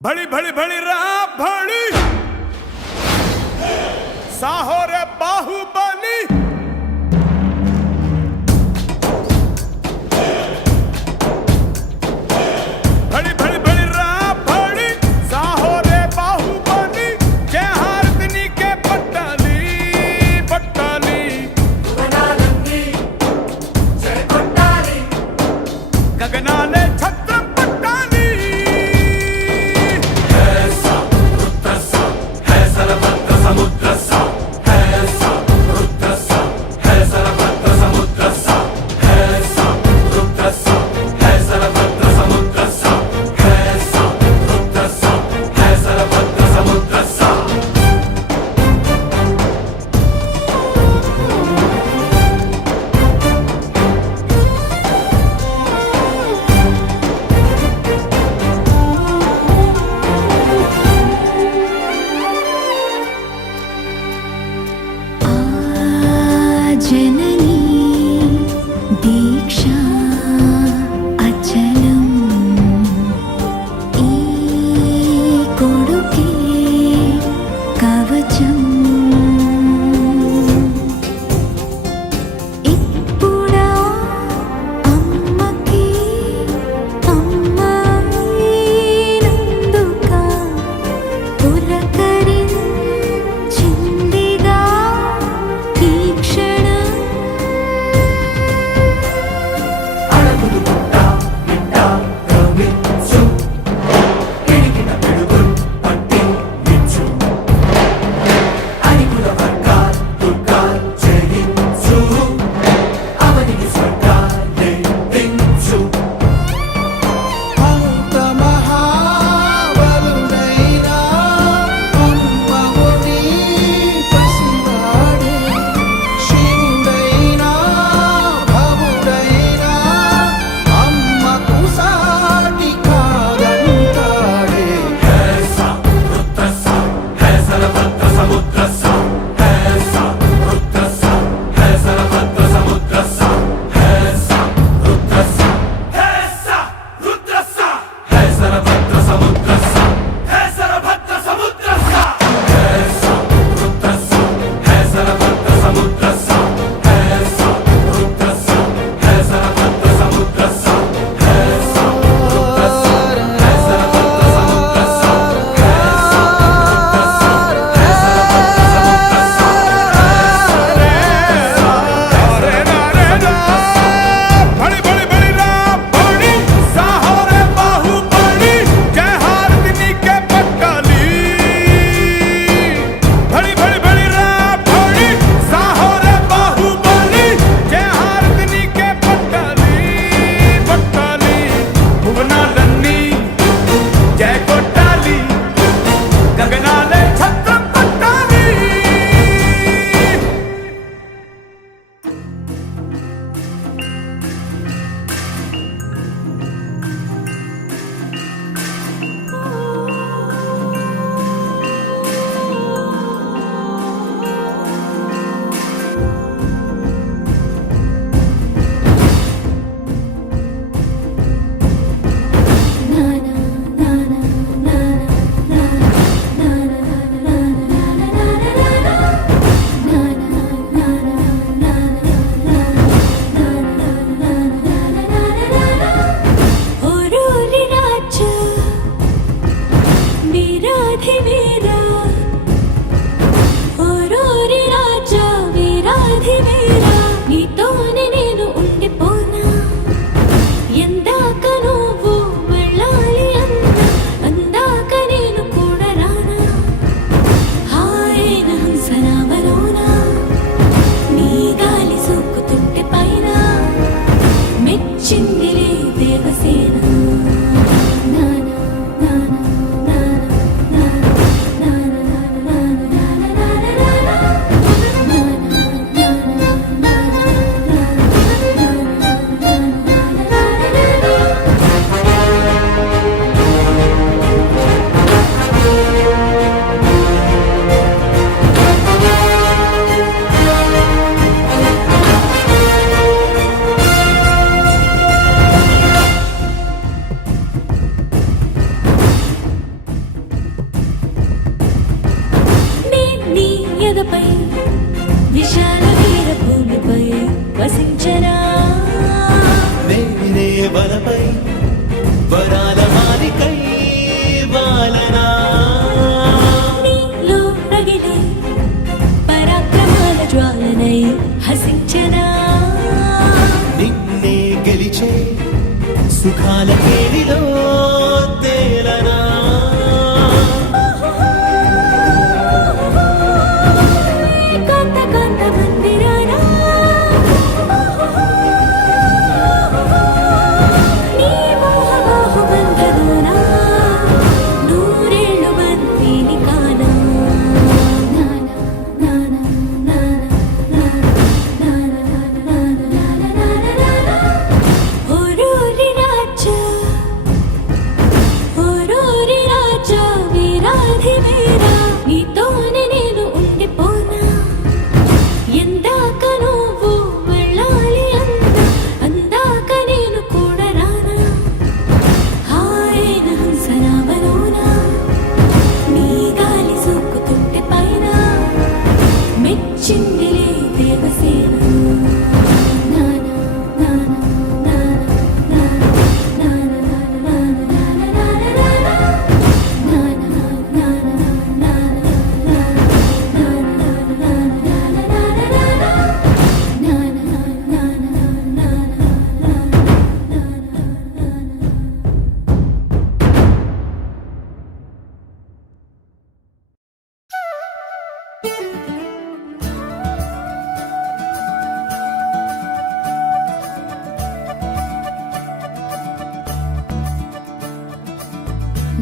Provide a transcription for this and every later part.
भड़ी भड़ी भड़ी रहा भड़ी साहो रे बाहुबली भड़ी भड़ी भड़ी रहा भड़ी साहो रे बाहुबली जय हारदनी के पट्टाली पट्टाली गगनानंदी जय पट्टाली गगनाले छत्र पट्टाली जननी दीक्षा अचलम ई कोडुके कवचम इप्पुड़ा अम्मकी अम्माई नंदुका पुलकरिंचिंदिगा ఈ క్షణం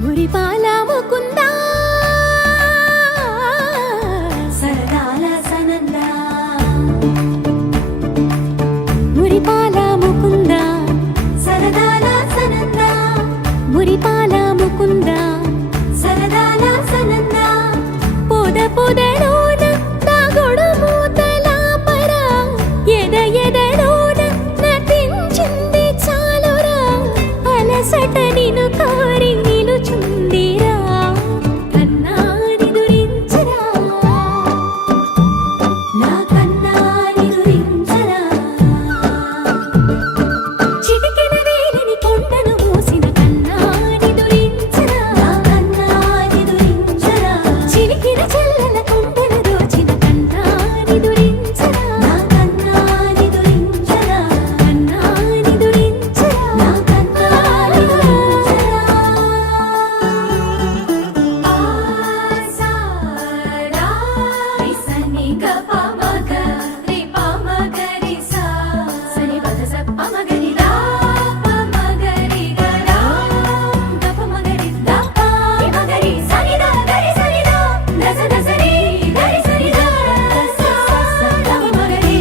మురిపాల ముకుందా సరదాల సనందా మురిపాల ముకుందా సరదాల సనందా మురిపాల ముకుందా సరదాల సనందా పొద పొదలోన తాగుడు మూతల పరా ఎద ఎదలోన నటించింది చాలురా అలసట నిన్ను కోరి నిలుచుందిరా కన్నాని దురించరా నా కన్నాని దురించరా చిటికెన వేలిని కొండను మోసిన కన్నాని దురించరా నా కన్నాని దురించరా చిలికిన చెల్లెల కొండను దోచిన కన్నాని దురించరా నా కన్నాని దురించరా కన్నాని దురించరా నా కన్నాని దురించరా ఆసారా రిసని గపమగ రిపమగరిసా సని బదస పమగరిదా పమగరి గరా గపమగరి దప మగరి సనిదా గరి సనిదా దస దసరి గరి సనిదా దస పమగరి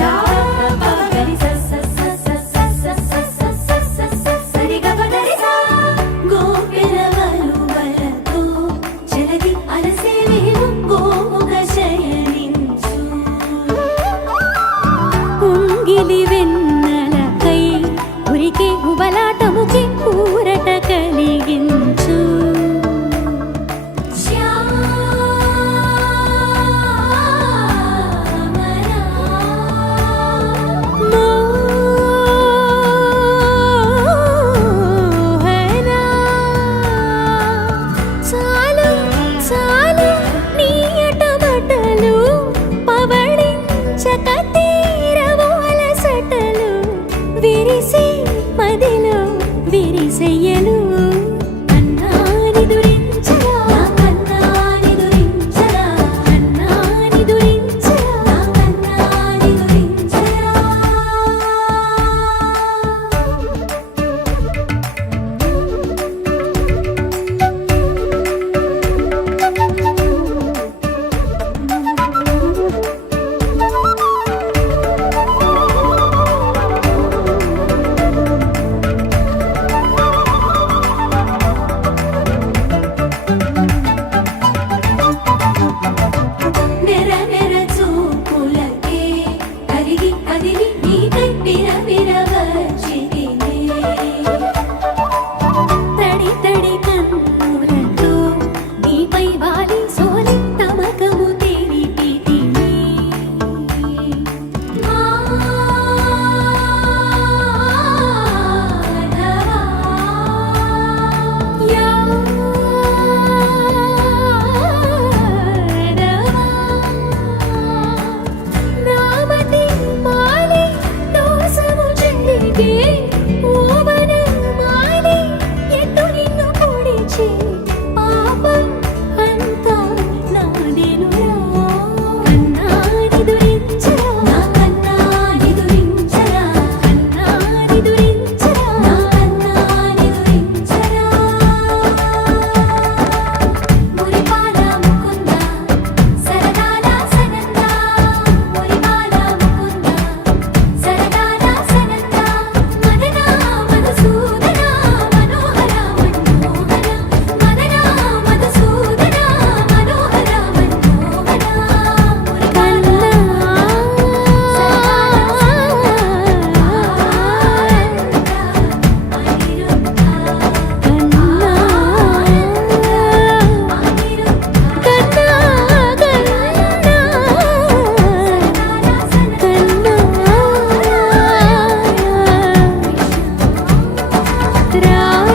దా పమగరి సస సస సస సస సస సరి గపదరిసా గోపిలవలు వలతో జలది అలసేవేవు గోముగ శయనించు ఉంగిలి వెన్నెలకై ఉరికి ఉబలాటముకి ఊరట కలిగించు మోహనా చాలు చాలు నీ అటబటలు పవళించక తీరవు అలసటలు విరిసే మదిలో విరిసెయ్యలు కన్నాని దురించరా కన్నాని దురించరా కన్నాని దురించరా కన్నాని దురించరా నెర నెర చూపులకే కరిగి కదిలి నీకై విరవిర వచ్చితినే తడి తడి కన్నులతో నీపై వాలి సోలి తమకము తెరిపితినే నామతి మాలి దోసము చెల్లిగే ఓవన మాలి ఎట్టు నిన్ను పొడిచి పాపం అంతా నాదేనురా కన్నాని దురించరా నా కన్నాని దురించరా కన్నాని దురించరా నా కన్నాని దురించరా మురిపాల ముకుందా సరదాల సనందా మురిపాల ముకుందా సరదాల సనందా మదనా మధుసూదన మనోహర మన్మోహన మదనా మధుసూదన మనోహర మన్మోహన మురిపాల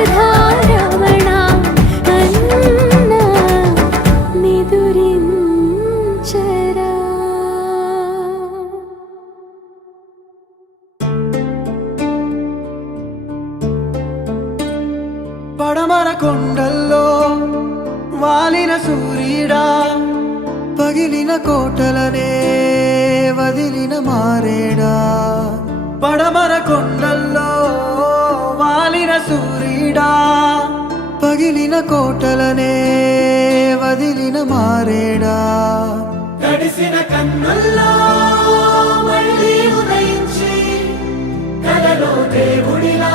రాధారమణ కన్నా నిదురించరా పడమర కొండల్లో వాలిన సూర్యుడా పగిలిన కోటలనే వదిలిన మారేడా పడమర కొండల్లో వాలిన సూర్యుడా పగిలిన కోటలనే వదిలిన మారేడా తడిసిన కన్నుల్లో మళ్ళీ ఉదయించి కలలో దేవుడిలా